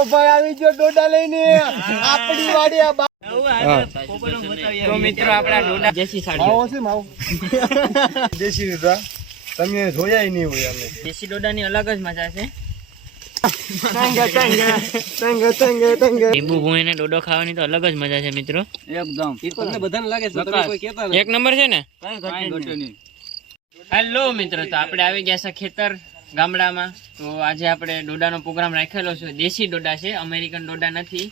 તમારો ભાઈ આવી ગયો ડોડા લઈને આપણી વાડી આ તો મિત્રો આપડા ડોડા દેશી સાડીઓ છે માવ દેશી ડોડા તમે જોયા નહીં હોય અમે દેશી ડોડાની અલગ જ મજા છે લીંબુ ભૂણીને ડોડો ખાવાની તો અલગ જ મજા છે મિત્રો એકદમ તમને બધાને લાગે છે તમે કોઈ કહેતા એક નંબર છે ને હેલો મિત્રો તો આપણે આવી ગયા છે ખેતર ગામડામાં તો આજે આપણે ડોડાનો પ્રોગ્રામ રાખેલો છે દેશી ડોડા છે અમેરિકન ડોડા નથી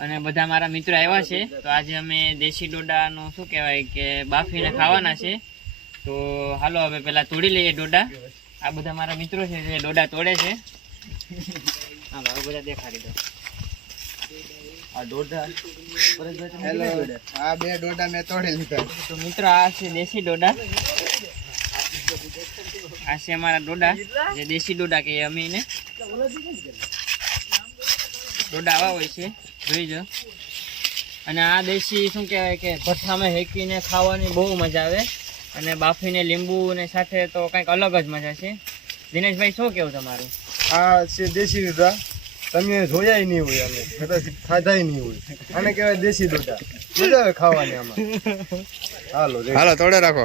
અને બધા મારા મિત્રો આવ્યા છે તો આજે અમે દેશી ડોડાનું શું કહેવાય કે બાફીને ખાવાના છે તો હાલો હવે પેલા તોડી લઈએ ડોડા આ બધા મારા મિત્રો છે જે ડોડા તોડે છે હાલો હવે બધા દેખાડી દો આ ડોડા આ બે ડોડા મેં તોડી લીધા તો મિત્રો આ છે દેશી ડોડા આ છે અમારા ડોડા જે દેશી ડોડા કહીએ અમે એને ડોડા આવા હોય છે જોઈ જો અને આ દેશી શું કહેવાય કે ભઠ્ઠામાં હેકીને ખાવાની બહુ મજા આવે અને બાફીને લીંબુ ને સાથે તો કંઈક અલગ જ મજા છે દિનેશભાઈ શું કેવું તમારું આ છે દેશી ડોડા તમે જોયા નહીં હોય અમે કદાચ ખાધા નહીં હોય આને કહેવાય દેશી ડોડા મજા આવે ખાવાની આમાં હાલો તોડે રાખો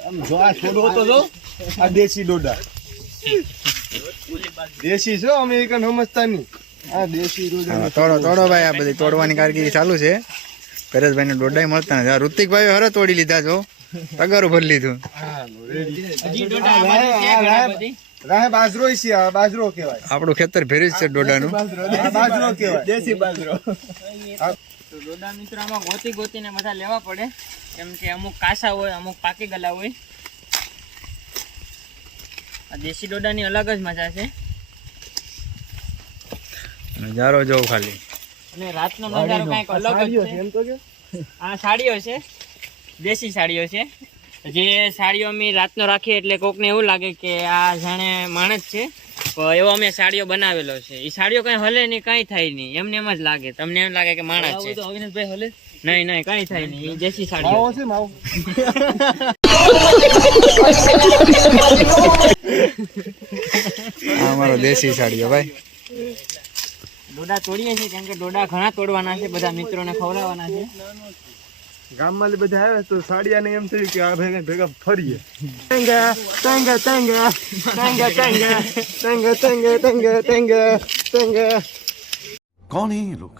આમ જો આ છોડો તો જો આ દેશી ડોડા દેશી છો અમેરિકન સમજતા નહીં આ દેશી ડોડા તોડો ભાઈ આ બધી તોડવાની કારકિર્દી ચાલુ છે પરેશભાઈ ને ડોડા મળતા નથી ઋતિકભાઈ હરે તોડી લીધા છો તગારું ભરી લીધું બાજરો છે બાજરો કહેવાય આપણું ખેતર ભેર્યું છે ડોડાનું બાજરો કહેવાય દેશી બાજરો તો ડોડા મિત્રો આમાં ગોતીને બધા લેવા પડે કેમ કે અમુક કાસા હોય અમુક પાકી ગયેલા હોય આ દેશી ડોડાની અલગ જ મજા છે નજારો જોવ ખાલી અને રાતનો નજારો કંઈક અલગ જ છે એમ તો કે આ સાડીઓ છે દેશી સાડીઓ છે જે સાડીઓ અમે રાતનો રાખીએ એટલે કોકને એવું લાગે કે આ જાણે માણસ છે પણ એવો અમે સાડીઓ બનાવેલો છે એ સાડીઓ કઈ હલે નહીં કઈ થાય નહીં એમને એમ જ લાગે તમને એમ લાગે કે માણસ છે અવિનાશભાઈ હલે નહીં કઈ થાય નહીં એ દેશી સાડીઓ છે માવ અમારો દેશી સાડીઓ ભાઈ ડોડા તોડીએ છીએ કેમ કે ડોડા ઘણા તોડવાના છે બધા મિત્રોને ખવડાવવાના છે ગામમાં બધા આવે તો સાડિયાને એમ થયું કે આ ભેગા ફરીએ कौन है ये लोग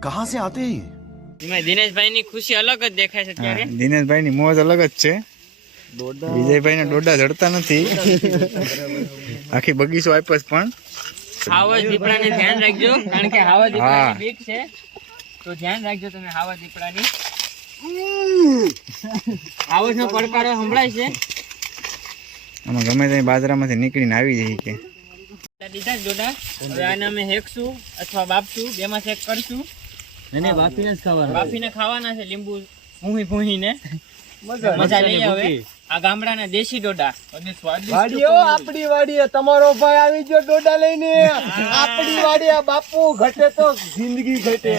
कहां से आते हैं એમાં દિનેશભાઈની ખુશી અલગ જ દેખાય છે ત્યારે દિનેશભાઈ ની મોજ અલગ જ છે વિજયભાઈ ને ડોડા જડતા નથી આખી બગીચો આપ્યો પણ હાવજ દીપડાને ધ્યાન રાખજો કારણ કે હાવજ દીપડાની બીક છે તો ધ્યાન રાખજો તમે હાવજ દીપડાની હાવજનો પડકારો સંભળાય છે આમાં ગમે તે બાજરામાંથી નીકળીને આવી જાય કે દીધા ડોડા હવે આને અમે હેકશું અથવા બાફશું બેમાં એક કરશું બાફીને ખાવાના છે લીંબુ ભૂહીને મજા લઈ આવે આ ગામડાના દેશી ડોડા વાડીઓ આપણી વાડીએ તમારો ભાઈ આવી ગયો ડોડા લઈને આપણી વાડીએ બાપુ ઘટે તો જિંદગી ઘટે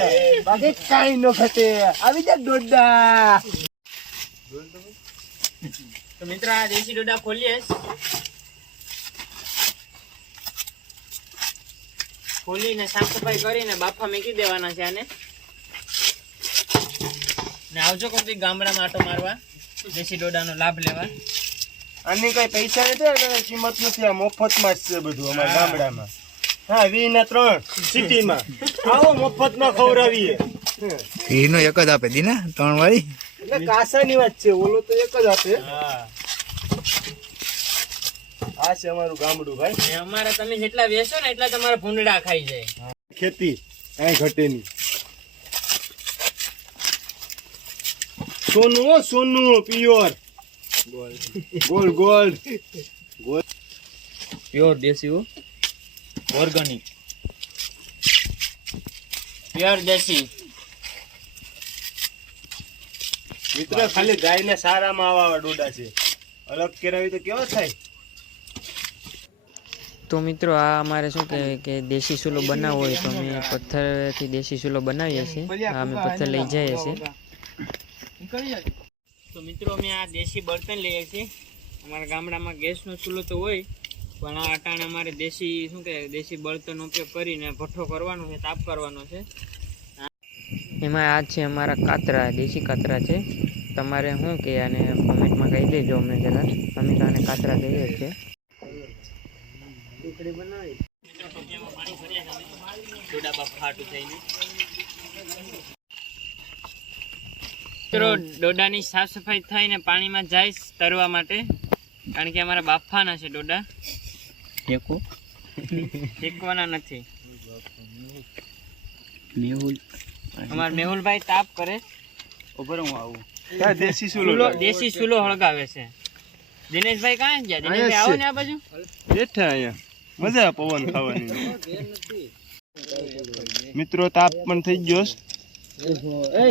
બાકી કાઈ ન ઘટે આવી જા ડોડા તો મિત્ર આ દેશી ડોડા ખોલીએ ખોલીને સાફ સફાઈ કરીને બાફા મૂકી દેવાના છે આને ને આવજો કોઈ ગામડામાં આટો મારવા દેશી ડોડાનો લાભ લેવા આની કઈ પૈસા નથી કિંમત નથી આ મફતમાં જ છે બધું અમારા ગામડામાં હા 20 ને 3 સિટીમાં આવો મફતમાં ખવડાવીએ એનો એક જ આપે દી ને 3 વાળી એટલે કાસાની વાત છે ઓલો તો એક જ આપે હા આ છે અમારું ગામડું ભાઈ ને અમારા તમે જેટલા વેચો ને એટલા તમારા ભૂંડડા ખાઈ જાય ખેતી કઈ ઘટે નહીં સોનું પ્યોર ગોલ્ડ પ્યોર દેશી ઓર્ગેનિક પ્યોર દેશી મિત્ર ખાલી ગાયને સારામાં આવા ડોડા છે અલગ કેરાવી તો કેવા થાય તો મિત્રો આ અમારે શું કહેવાય કે દેશી ચૂલો બનાવવો હોય તો અમે પથ્થરથી દેશી ચૂલો બનાવીએ છીએ આ અમે પથ્થર લઈ જઈએ છીએ તો મિત્રો અમે આ દેશી બર્તન લઈએ છીએ અમારા ગામડામાં ગેસનો ચૂલો તો હોય પણ આ અટાણે અમારે દેશી શું કે દેશી બળતણનો ઉપયોગ કરીને ભઠ્ઠો કરવાનો છે, તાપ કરવાનો છે. એમાં આ છે અમારા કાતરા, દેશી કાતરા છે. તમારે શું કે અને કોમેન્ટમાં કહી દેજો અમને જરા. અમે તો આને કાતરા કહીએ છીએ. મિત્રો ડોડાની સાફ સફાઈ થઈને પાણીમાં જાય તરવા માટે, કારણ કે અમારા બાફાના છે ડોડા. શેકવાના નથી. અમારા મેહુલભાઈ તાપ કરે. દેશી ચૂલો હળગાવે છે. દિનેશભાઈ કાં ગયા? દિનેશભાઈ આવો ને આ બાજુ. બેઠા અહીંયા મજા પવન ખાવાની. મિત્રો તાપ પણ થઈ ગયો છે.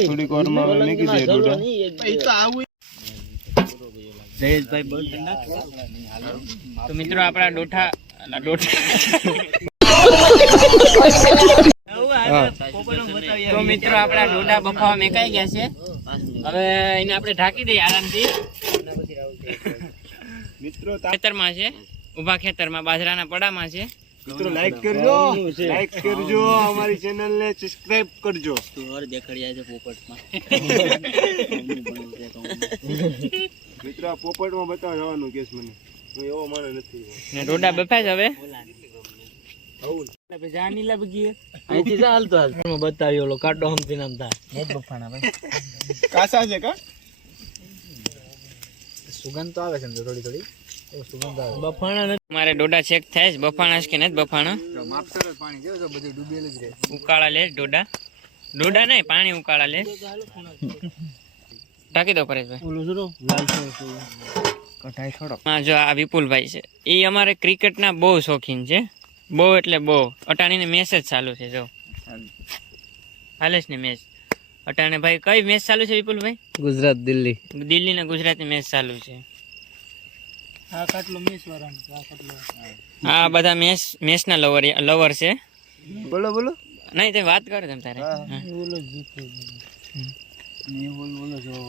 થોડીક વારમાં મેકી દે ડોડા. તો મિત્રો આપણા ડોઠા તો મિત્રો આપણા ડોડા બફાવા મેકાઈ ગયા છે. હવે એને આપણે ઢાંકી દઈએ આરામથી. મિત્રો ખેતરમાં છે, ઊભા ખેતરમાં બાજરાના પડામાં છે. મિત્રો લાઈક કરજો, અમારી ચેનલ ને સબસ્ક્રાઇબ કરજો. મિત્રો આ પોપટમાં બતાવ જવાનું કેસ મને. હું એવો માણસ નથી. ને ડોડા બફાય છે હવે. કાસા છે કા? સુગંધ તો આવે છે થોડી થોડી. મારે ડોડા ચેક થાય છે, બફાણા છે કે નથી બફાણા. માપસર પાણી છે, બધું ડૂબેલું જ રહે. ઉકાળા લે ડોડા નહીં, પાણી ઉકાળા લે. ઢાંકી દો પરેશભાઈ. જો આ વિપુલભાઈ છે, એ અમારે ક્રિકેટના બહુ શોખીન છે. બહુ એટલે બહુ. અટાણીની મેચ જ ચાલુ છે. જો હાલે છે ને મેચ અટાણે. ભાઈ કઈ મેચ ચાલુ છે વિપુલભાઈ? ગુજરાત દિલ્હી. દિલ્હી ને ગુજરાતની મેચ ચાલુ છે. આ બધા મેચના લવર છે. બોલો નહીં તે વાત કરો તમે તારે.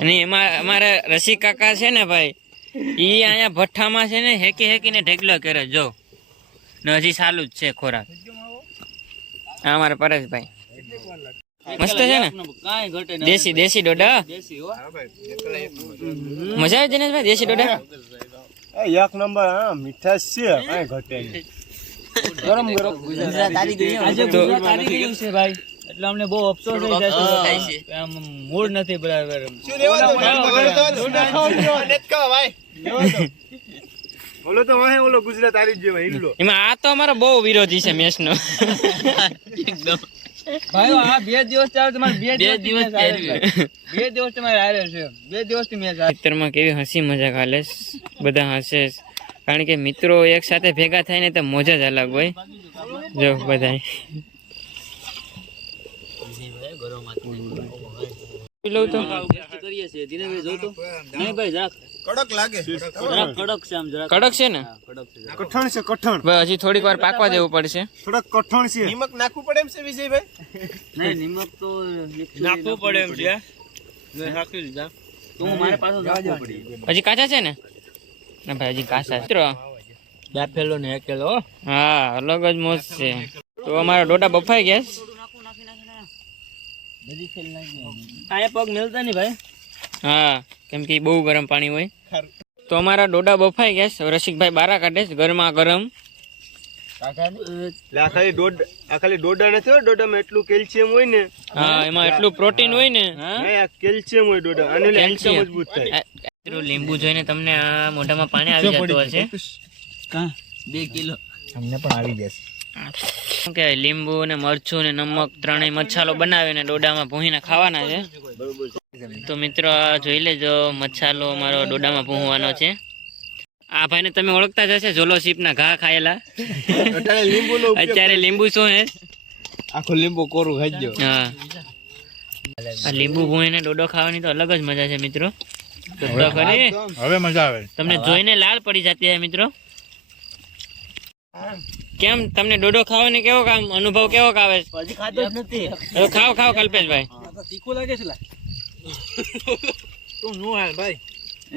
અને એમાં અમારા રસિક કાકા છે ને ભાઈ, ઈ અહીંયા ભઠ્ઠામાં છે ને હેકીને ઢેકલો કરે. જો ને હજી ચાલુ જ છે ખોરાક. આ અમારા પરેશભાઈ મસ્ત છે ને, દેશી ડોડા. મજા આવે દિનેશભાઈ દેશી ડોડા? એક નંબર. હા, મીઠાશ છે, કાંઈ ઘટે નહીં. ગરમ ગુજરાત આવી ગયું છે ભાઈ, એટલે અમને બહુ અફસોસ થઈ જશે. આમ મૂડ નથી બરાબર. ઓલો તો વાહે ઓલો ગુજરાત આવી ગયો હિલ્લો. એમાં આ તો અમારો બહુ વિરોધી છે મેચ નો. ભાઈ આ 2 દિવસ ચાલે તમારે 2 દિવસ તમારે હારે છે. 2 દિવસથી મેચ આ ખેતરમાં કેવી હસી મજાક હાલે છે. બધા હસે છે. કારણ કે મિત્રો એક સાથે ભેગા થાય ને તો મોજ જ અલગ હોય. જો બધા લઉં તો કરીએ છીએ દિનેશભાઈ જોતો નહીં ભાઈ જરાક કડક લાગે. કડક છે આમ જરાક કડક છે ને. કઠણ છે, કઠણ. બસ હજી થોડીક વાર પાકવા દેવું પડશે. થોડાક કઠણ છે. નિમક નાખવું પડે એમ છે વિજયભાઈ? નહીં નિમક તો નાખવું પડે એમ છે. તો મારે પાછો નાખવો પડી. હજી કાચા છે ને? ના ભાઈ હજી કાચા. મિત્રો બેફેલો ને એકેલો. હા, અલગ જ મોજ છે. તો અમારા ડોડા બફાઈ ગયા. આયા પગ મેલતા નહીં ભાઈ. હા, કેમ કે બહુ ગરમ પાણી હોય. તો અમારા ડોડા બફાઈ ગયા. રસિકભાઈ બારા કાઢે છે ગરમા ગરમ. આ ખાલી ડોડા નથી. ડોડામાં એટલું કેલ્શિયમ હોય ને. હા, એમાં એટલું પ્રોટીન હોય ને. આ કેલ્શિયમ હોય ડોડા. આને કેલ્શિયમ મજબૂત થાય. લીંબુ જોઈને તમને આ મોઢામાં પાણી આવી જતું હશે. 2 કિલો અમને પણ આવી જશે. શું કહેવાય, લીંબુ ને મરચું ને નમક ત્રણેય મસાલો બનાવીને ડોડામાં ભૂંહીને ખાવાના છે. તો મિત્રો આ જોઈ લેજો, મસાલો અમારો ડોડામાં ભૂંહવાનો છે. આ ભાઈને તમે ઓળખતા જ હશે, જોલો શીપના ઘા ખાયેલા. અત્યારે લીંબુ શું હે? આખો લીંબુ કોરું ખાઈ ગયો. હા, આ લીંબુ ભૂંહીને ડોડો ખાવાની તો અલગ જ મજા છે મિત્રો. હવે મજા આવે. તમને જોઈને લાળ પડી જતી હે મિત્રો. કેમ તમને ડોડો ખાવાનો કેવો કામ અનુભવ કેવો આવે? હજી ખાધો જ નથી. હવે ખાઓ કલ્પેશભાઈ. તીખું લાગે છે તું નો હાલ ભાઈ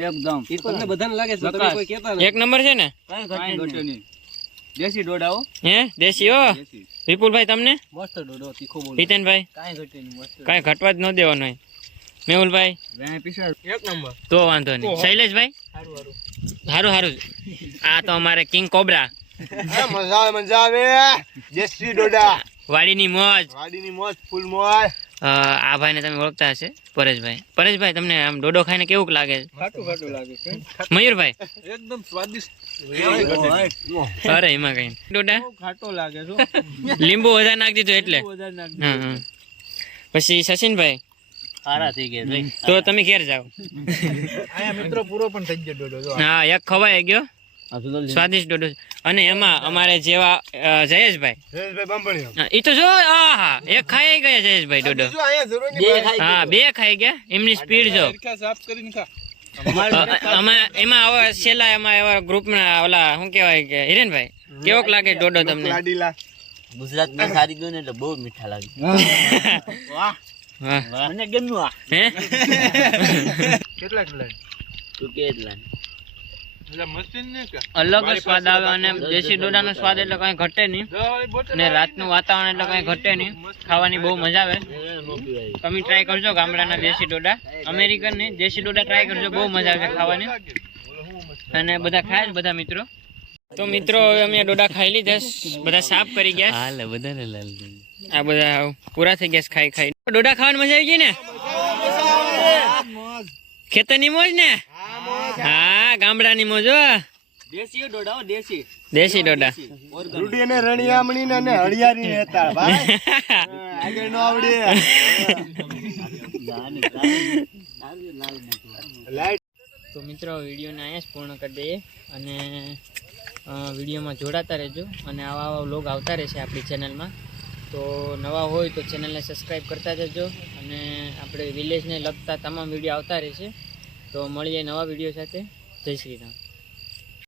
એકદમ તમને બધાને લાગે છે તમે કોઈ કહેતા એક નંબર છે ને? કાઈ ઘટે નહીં. દેશી ડોડા હો. હે દેશી હો વિપુલભાઈ તમને મસ્ત ડોડો તીખો બોલ. હિતેનભાઈ કાંઈ ઘટે નહીં મસ્ત. કાંઈ ઘટવા જ ન દેવાનો હોય. મેહુલભાઈ વેણ પીસા એક નંબર. તો વાંધો નહીં. શૈલેષભાઈ સારું સારું. આ તો અમારે કિંગ કોબરા મજા આવે દેશી ડોડા વાડીની મોજ. વાડીની મોજ ફૂલ મોજ. આ ભાઈને તમે ઓળખતા હશે પરેશભાઈ. પરેશભાઈ તમને આમ ડોડો ખાઈને કેવું લાગે છે? ખાટું ખાટું લાગે છે. મયુરભાઈ એકદમ સ્વાદિષ્ટ. અરે એમાં કઈ ડોડા ખાટો લાગે છો. લીંબુ વધારે નાખી દીધું એટલે. વધારે નાખ. હા હા. પછી સચિનભાઈ સારા થઈ ગયા ભાઈ. તો તમે ઘેર જાઓ. આયા મિત્રો પૂરો પણ થઈ ગયો ડોડો જો. હા એક ખવાઈ ગયો. સ્વાદિષ્ટ ડોડો છે. અને એમાં અમારે જેવા જયેશભાઈ જયેશભાઈ બાંભણીઓ એ તો જો આહા એક ખાઈ ગયા જયેશભાઈ ડોડો. જો અહીંયા જરૂર નહીં. હા બે ખાઈ ગયા. એમની સ્પીડ જો. સાફ કરીને ખા. એમાં હવે છેલ્લા એમાં એવા ગ્રુપના ઓલા શું કહેવાય કે હિરેનભાઈ કેવોક લાગે ડોડો તમને? લાડીલા ગુજરાતમાં સારી ગયો ને એટલે બહુ મીઠા લાગે. વાહ મને ગમ્યું આ. હે કેટલા તું કેટલા? અલગ જ સ્વાદ આવે અને દેશી ડોડાનો સ્વાદ એટલે કઈ ઘટે નહીં. અને રાતનું વાતાવરણ એટલે કઈ ઘટે નહીં. ખાવાની બહુ મજા આવે. તમે ટ્રાય કરજો ગામડાના દેશી ડોડા. અમેરિકન નહીં દેશી ડોડા ટ્રાય કરજો. બહુ મજા આવે ખાવાની. અને બધા ખાય જ બધા મિત્રો. તો મિત્રો હવે અમે ડોડા ખાઈ લીધા. બધા સાફ કરી ગયા. આ બધા પૂરા થઈ ગયા ખાઈ ખાઈ. ડોડા ખાવાની મજા આવી ગઈ ને? ખેતરની મોજ ને? હા ગામડાની મોજ હો. દેશી ડોડા હો દેશી. દેશી ડોડા. રૂડી અને રણિયામણી ને હળિયારી હતા ભાઈ. આગળ નો આવડે. તો મિત્રો વિડીયોને અહીંયા જ પૂર્ણ કરી દઈએ. અને વિડીયોમાં જોડાતા રહેજો. અને આવા આવા વ્લોગ આવતા રહેશે આપણી ચેનલમાં. તો નવા હોય તો ચેનલને સબસ્ક્રાઈબ કરતા જજો. અને આપણે વિલેજને લગતા તમામ વિડીયો આવતા રહેશે. તો મળીએ નવા વિડીયો સાથે. જય શ્રી રામ.